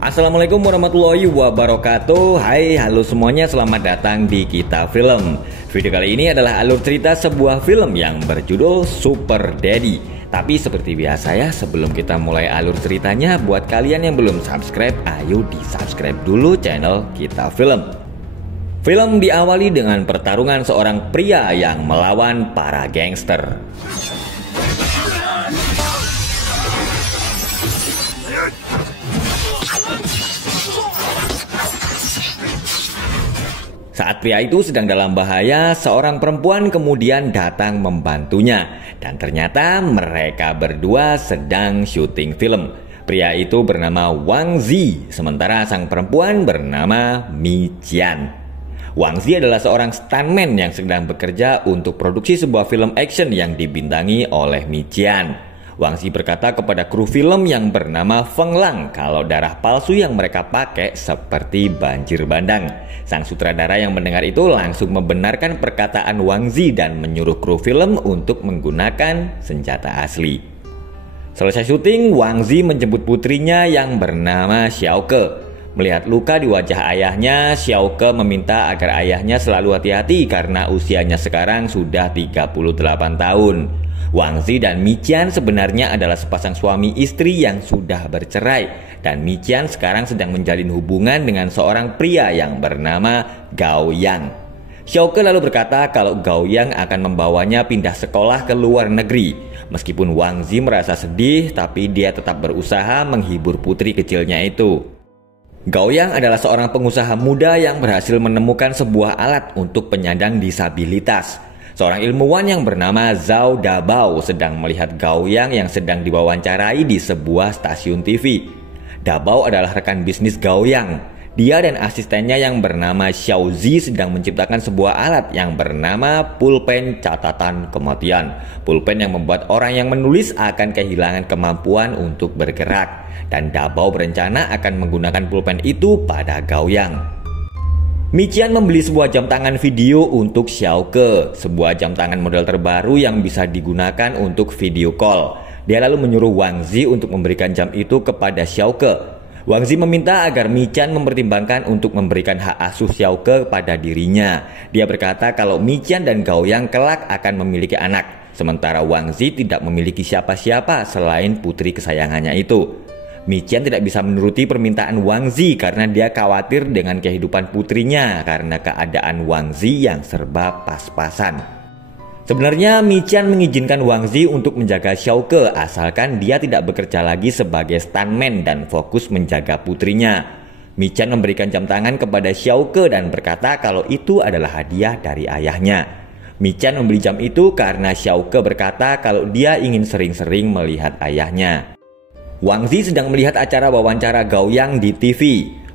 Assalamualaikum warahmatullahi wabarakatuh. Hai, halo semuanya, selamat datang di Kita Film. Video kali ini adalah alur cerita sebuah film yang berjudul Super Daddy. Tapi seperti biasa ya, sebelum kita mulai alur ceritanya, buat kalian yang belum subscribe, ayo di subscribe dulu channel Kita Film. Film diawali dengan pertarungan seorang pria yang melawan para gangster. Saat pria itu sedang dalam bahaya, seorang perempuan kemudian datang membantunya. Dan ternyata mereka berdua sedang syuting film. Pria itu bernama Wang Zi, sementara sang perempuan bernama Mi Qian. Wang Zi adalah seorang stuntman yang sedang bekerja untuk produksi sebuah film action yang dibintangi oleh Mi Qian. Wang Zi berkata kepada kru film yang bernama Feng Lang kalau darah palsu yang mereka pakai seperti banjir bandang. Sang sutradara yang mendengar itu langsung membenarkan perkataan Wang Zi dan menyuruh kru film untuk menggunakan senjata asli. Selesai syuting, Wang Zi menjemput putrinya yang bernama Xiao Ke. Melihat luka di wajah ayahnya, Xiao Ke meminta agar ayahnya selalu hati-hati karena usianya sekarang sudah 38 tahun. Wang Zi dan Mi Qian sebenarnya adalah sepasang suami istri yang sudah bercerai, dan Mi Qian sekarang sedang menjalin hubungan dengan seorang pria yang bernama Gao Yang. Xiao Ke lalu berkata kalau Gao Yang akan membawanya pindah sekolah ke luar negeri. Meskipun Wang Zi merasa sedih, tapi dia tetap berusaha menghibur putri kecilnya itu. Gao Yang adalah seorang pengusaha muda yang berhasil menemukan sebuah alat untuk penyandang disabilitas. Seorang ilmuwan yang bernama Zhao Dabao sedang melihat Gao Yang sedang diwawancarai di sebuah stasiun TV. Dabao adalah rekan bisnis Gao Yang. Dia dan asistennya yang bernama Xiao Zi sedang menciptakan sebuah alat yang bernama pulpen catatan kematian. Pulpen yang membuat orang yang menulis akan kehilangan kemampuan untuk bergerak. Dan Dabao berencana akan menggunakan pulpen itu pada Gao Yang. Mi Qian membeli sebuah jam tangan video untuk Xiao Ke, sebuah jam tangan model terbaru yang bisa digunakan untuk video call. Dia lalu menyuruh Wang Zi untuk memberikan jam itu kepada Xiao Ke. Wang Zi meminta agar Mi Qian mempertimbangkan untuk memberikan hak asuh Xiao Ke pada dirinya. Dia berkata kalau Mi Qian dan Gao Yang kelak akan memiliki anak, sementara Wang Zi tidak memiliki siapa-siapa selain putri kesayangannya itu. Mi Qian tidak bisa menuruti permintaan Wang Zi karena dia khawatir dengan kehidupan putrinya karena keadaan Wang Zi yang serba pas-pasan. Sebenarnya Mi Qian mengizinkan Wang Zi untuk menjaga Xiao Ke asalkan dia tidak bekerja lagi sebagai stuntman dan fokus menjaga putrinya. Mi Qian memberikan jam tangan kepada Xiao Ke dan berkata kalau itu adalah hadiah dari ayahnya. Mi Qian membeli jam itu karena Xiao Ke berkata kalau dia ingin sering-sering melihat ayahnya. Wang Zi sedang melihat acara wawancara Gao Yang di TV.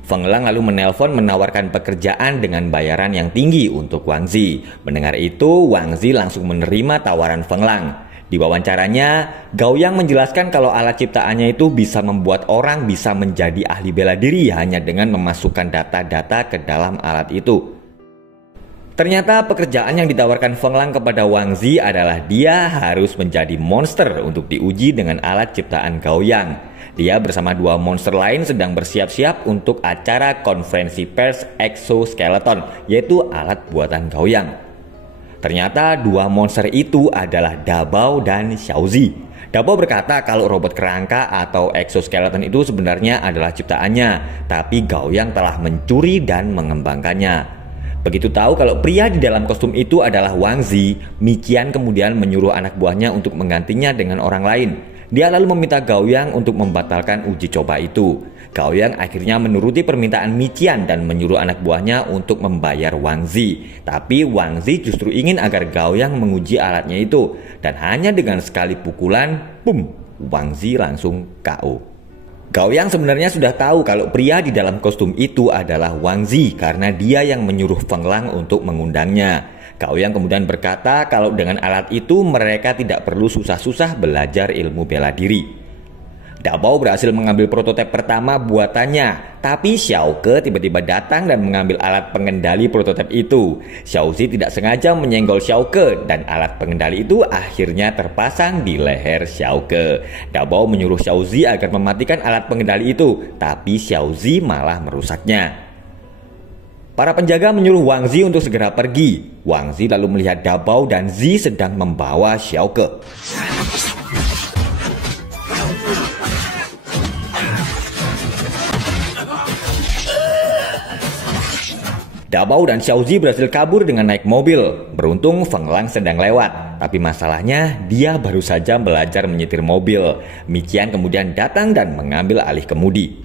Feng Lang lalu menelpon menawarkan pekerjaan dengan bayaran yang tinggi untuk Wang Zi. Mendengar itu, Wang Zi langsung menerima tawaran Feng Lang. Di wawancaranya, Gao Yang menjelaskan kalau alat ciptaannya itu bisa membuat orang bisa menjadi ahli bela diri hanya dengan memasukkan data-data ke dalam alat itu. Ternyata pekerjaan yang ditawarkan Feng Lang kepada Wang Zi adalah dia harus menjadi monster untuk diuji dengan alat ciptaan Gao Yang. Dia bersama dua monster lain sedang bersiap-siap untuk acara konferensi pers exoskeleton, yaitu alat buatan Gao Yang. Ternyata dua monster itu adalah Dabao dan Xiao Zi. Dabao berkata kalau robot kerangka atau exoskeleton itu sebenarnya adalah ciptaannya, tapi Gao Yang telah mencuri dan mengembangkannya. Begitu tahu kalau pria di dalam kostum itu adalah Wang Zi, Mi Qian kemudian menyuruh anak buahnya untuk menggantinya dengan orang lain. Dia lalu meminta Gao Yang untuk membatalkan uji coba itu. Gao Yang akhirnya menuruti permintaan Mi Qian dan menyuruh anak buahnya untuk membayar Wang Zi. Tapi Wang Zi justru ingin agar Gao Yang menguji alatnya itu. Dan hanya dengan sekali pukulan, boom, Wang Zi langsung KO. Gao Yang sebenarnya sudah tahu kalau pria di dalam kostum itu adalah Wang Zi karena dia yang menyuruh Feng Lang untuk mengundangnya. Gao Yang kemudian berkata kalau dengan alat itu mereka tidak perlu susah-susah belajar ilmu bela diri. Dabao berhasil mengambil prototipe pertama buatannya, tapi Xiao Ke tiba-tiba datang dan mengambil alat pengendali prototipe itu. Xiao Zi tidak sengaja menyenggol Xiao Ke dan alat pengendali itu akhirnya terpasang di leher Xiao Ke. Dabao menyuruh Xiao Zi agar mematikan alat pengendali itu, tapi Xiao Zi malah merusaknya. Para penjaga menyuruh Wang Zi untuk segera pergi. Wang Zi lalu melihat Dabao dan Zi sedang membawa Xiao Ke. Dabao dan Xiao Zi berhasil kabur dengan naik mobil. Beruntung Feng Lang sedang lewat. Tapi masalahnya dia baru saja belajar menyetir mobil. Miqian kemudian datang dan mengambil alih kemudi.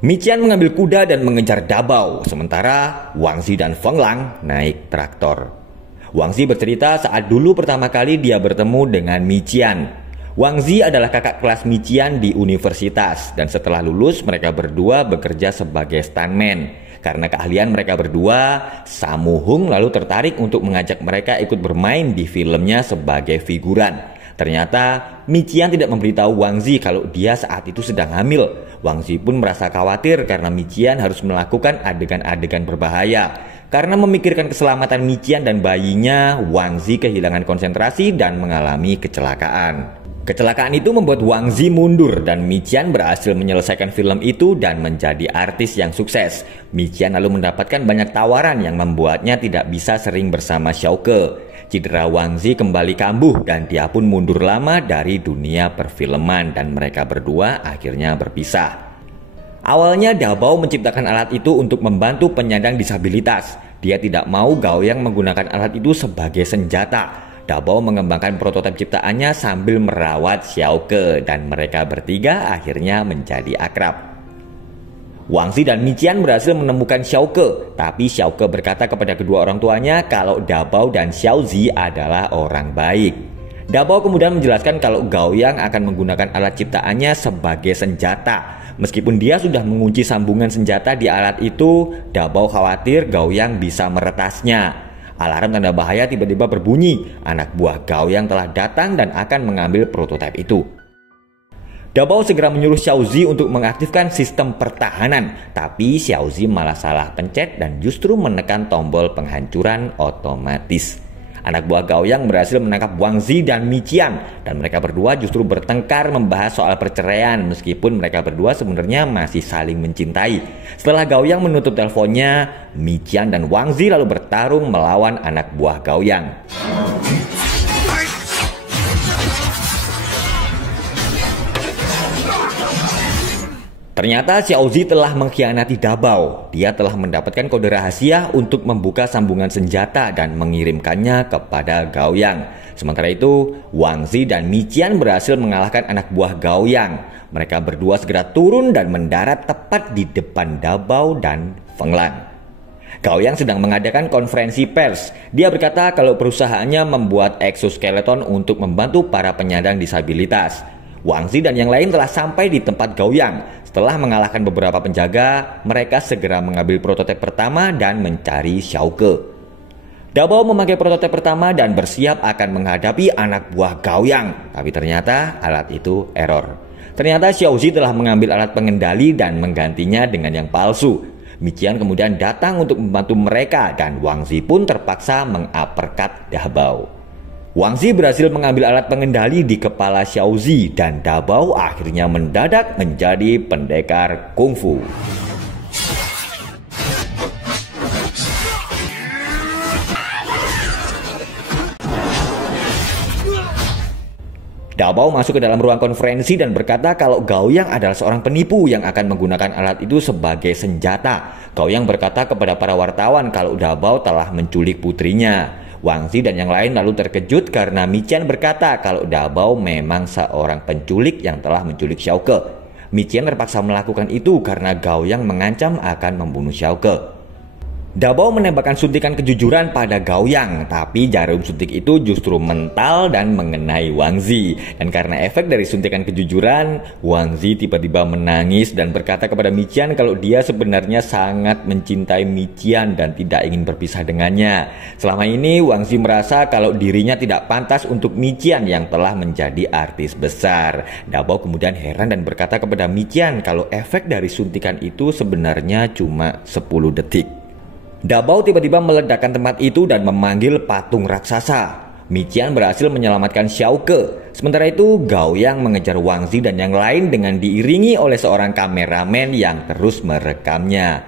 Miqian mengambil kuda dan mengejar Dabao, sementara Wang Zi dan Feng Lang naik traktor. Wang Zi bercerita saat dulu pertama kali dia bertemu dengan Miqian. Wang Zi adalah kakak kelas Miqian di universitas, dan setelah lulus mereka berdua bekerja sebagai stuntman. Karena keahlian mereka berdua, Sammo Hung lalu tertarik untuk mengajak mereka ikut bermain di filmnya sebagai figuran. Ternyata Miqian tidak memberitahu Wang Zi kalau dia saat itu sedang hamil. Wang Zi pun merasa khawatir karena Miqian harus melakukan adegan-adegan berbahaya. Karena memikirkan keselamatan Miqian dan bayinya, Wang Zi kehilangan konsentrasi dan mengalami kecelakaan. Kecelakaan itu membuat Wang Zi mundur dan Miqian berhasil menyelesaikan film itu dan menjadi artis yang sukses. Miqian lalu mendapatkan banyak tawaran yang membuatnya tidak bisa sering bersama Xiao Ke. Cedera Wang Zi kembali kambuh dan dia pun mundur lama dari dunia perfilman dan mereka berdua akhirnya berpisah. Awalnya Dabao menciptakan alat itu untuk membantu penyandang disabilitas. Dia tidak mau Gaoyang menggunakan alat itu sebagai senjata. Dabao mengembangkan prototipe ciptaannya sambil merawat Xiao Ke dan mereka bertiga akhirnya menjadi akrab. Wang Zi dan Miqian berhasil menemukan Xiao Ke, tapi Xiao Ke berkata kepada kedua orang tuanya kalau Dabao dan Xiao Zi adalah orang baik. Dabao kemudian menjelaskan kalau Gaoyang akan menggunakan alat ciptaannya sebagai senjata. Meskipun dia sudah mengunci sambungan senjata di alat itu, Dabao khawatir Gaoyang bisa meretasnya. Alarm tanda bahaya tiba-tiba berbunyi. Anak buah Gaoyang telah datang dan akan mengambil prototipe itu. Dabao segera menyuruh Xiao Zi untuk mengaktifkan sistem pertahanan, tapi Xiao Zi malah salah pencet dan justru menekan tombol penghancuran otomatis. Anak buah Gaoyang berhasil menangkap Wang Zi dan Miqian, dan mereka berdua justru bertengkar membahas soal perceraian meskipun mereka berdua sebenarnya masih saling mencintai. Setelah Gaoyang menutup teleponnya, Miqian dan Wang Zi lalu bertarung melawan anak buah Gaoyang. Ternyata Xiao Zi telah mengkhianati Dabao. Dia telah mendapatkan kode rahasia untuk membuka sambungan senjata dan mengirimkannya kepada Gaoyang. Sementara itu, Wang Zi dan Miqian berhasil mengalahkan anak buah Gaoyang. Mereka berdua segera turun dan mendarat tepat di depan Dabao dan Feng Lang. Gaoyang sedang mengadakan konferensi pers. Dia berkata kalau perusahaannya membuat exoskeleton untuk membantu para penyandang disabilitas. Wang Zi dan yang lain telah sampai di tempat Gaoyang. Setelah mengalahkan beberapa penjaga, mereka segera mengambil prototipe pertama dan mencari Xiao Ke. Dabao memakai prototipe pertama dan bersiap akan menghadapi anak buah Gaoyang. Tapi ternyata alat itu error. Ternyata Xiao Zi telah mengambil alat pengendali dan menggantinya dengan yang palsu. Miqian kemudian datang untuk membantu mereka dan Wang Zi pun terpaksa menguppercut Dabao. Wang Zi berhasil mengambil alat pengendali di kepala Xiao Zi dan Dabao akhirnya mendadak menjadi pendekar kungfu. Dabao masuk ke dalam ruang konferensi dan berkata kalau Gaoyang adalah seorang penipu yang akan menggunakan alat itu sebagai senjata. Gaoyang berkata kepada para wartawan kalau Dabao telah menculik putrinya. Wang Zi dan yang lain lalu terkejut karena Miqian berkata kalau Dabao memang seorang penculik yang telah menculik Xiao Ke. Miqian terpaksa melakukan itu karena Gaoyang mengancam akan membunuh Xiao Ke. Dabao menembakkan suntikan kejujuran pada Gaoyang, tapi jarum suntik itu justru mental dan mengenai Wang Zi. Dan karena efek dari suntikan kejujuran, Wang Zi tiba-tiba menangis dan berkata kepada Mi Qian kalau dia sebenarnya sangat mencintai Mi Qian dan tidak ingin berpisah dengannya. Selama ini Wang Zi merasa kalau dirinya tidak pantas untuk Mi Qian yang telah menjadi artis besar. Dabao kemudian heran dan berkata kepada Mi Qian kalau efek dari suntikan itu sebenarnya cuma 10 detik. Dabao tiba-tiba meledakkan tempat itu dan memanggil patung raksasa. Mi Qian berhasil menyelamatkan Xiao Ke. Sementara itu Gaoyang mengejar Wang Zi dan yang lain dengan diiringi oleh seorang kameramen yang terus merekamnya.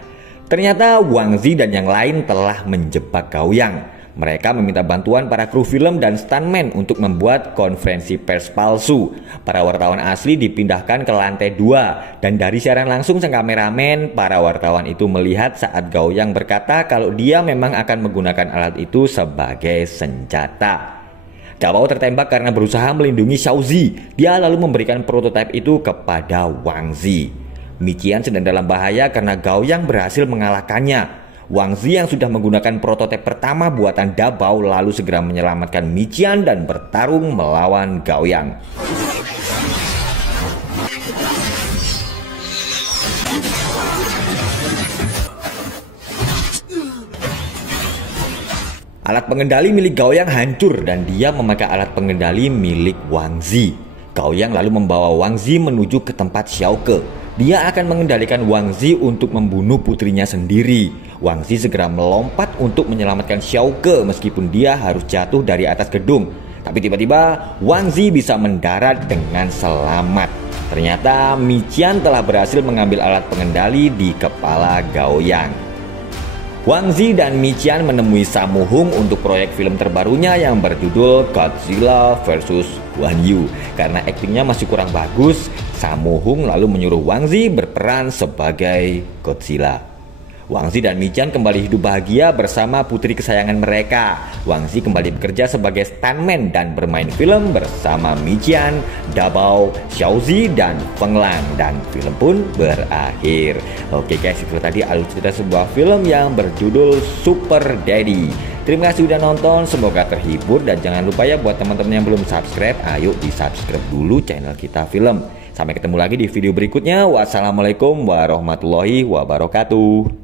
Ternyata Wang Zi dan yang lain telah menjebak Gaoyang. Mereka meminta bantuan para kru film dan stuntman untuk membuat konferensi pers palsu. Para wartawan asli dipindahkan ke lantai 2 dan dari siaran langsung sang kameramen, para wartawan itu melihat saat Gaoyang berkata kalau dia memang akan menggunakan alat itu sebagai senjata. Dabao tertembak karena berusaha melindungi Xiao Zi. Dia lalu memberikan prototipe itu kepada Wang Zi. Mi Qian sedang dalam bahaya karena Gaoyang berhasil mengalahkannya. Wang Zi yang sudah menggunakan prototipe pertama buatan Dabao lalu segera menyelamatkan Mi Qian dan bertarung melawan Gaoyang. Alat pengendali milik Gaoyang hancur dan dia memakai alat pengendali milik Wang Zi. Gaoyang lalu membawa Wang Zi menuju ke tempat Xiao Ke. Dia akan mengendalikan Wang Zi untuk membunuh putrinya sendiri. Wang Zi segera melompat untuk menyelamatkan Xiao Ke meskipun dia harus jatuh dari atas gedung. Tapi tiba-tiba Wang Zi bisa mendarat dengan selamat. Ternyata Mi Qian telah berhasil mengambil alat pengendali di kepala Gaoyang. Wang Zi dan Mi Qian menemui Sammo Hung untuk proyek film terbarunya yang berjudul Godzilla vs Guan Yu. Karena aktingnya masih kurang bagus, Sammo Hung lalu menyuruh Wang Zi berperan sebagai Godzilla. Wang Zi dan Mi Qian kembali hidup bahagia bersama putri kesayangan mereka. Wang Zi kembali bekerja sebagai stuntman dan bermain film bersama Mi Qian, Dabao, Xiao Zi, dan Feng Lang. Dan film pun berakhir. Oke guys, itu tadi alur cerita sebuah film yang berjudul Super Daddy. Terima kasih udah nonton, semoga terhibur. Dan jangan lupa ya buat teman-teman yang belum subscribe, ayo di subscribe dulu channel kita film. Sampai ketemu lagi di video berikutnya. Wassalamualaikum warahmatullahi wabarakatuh.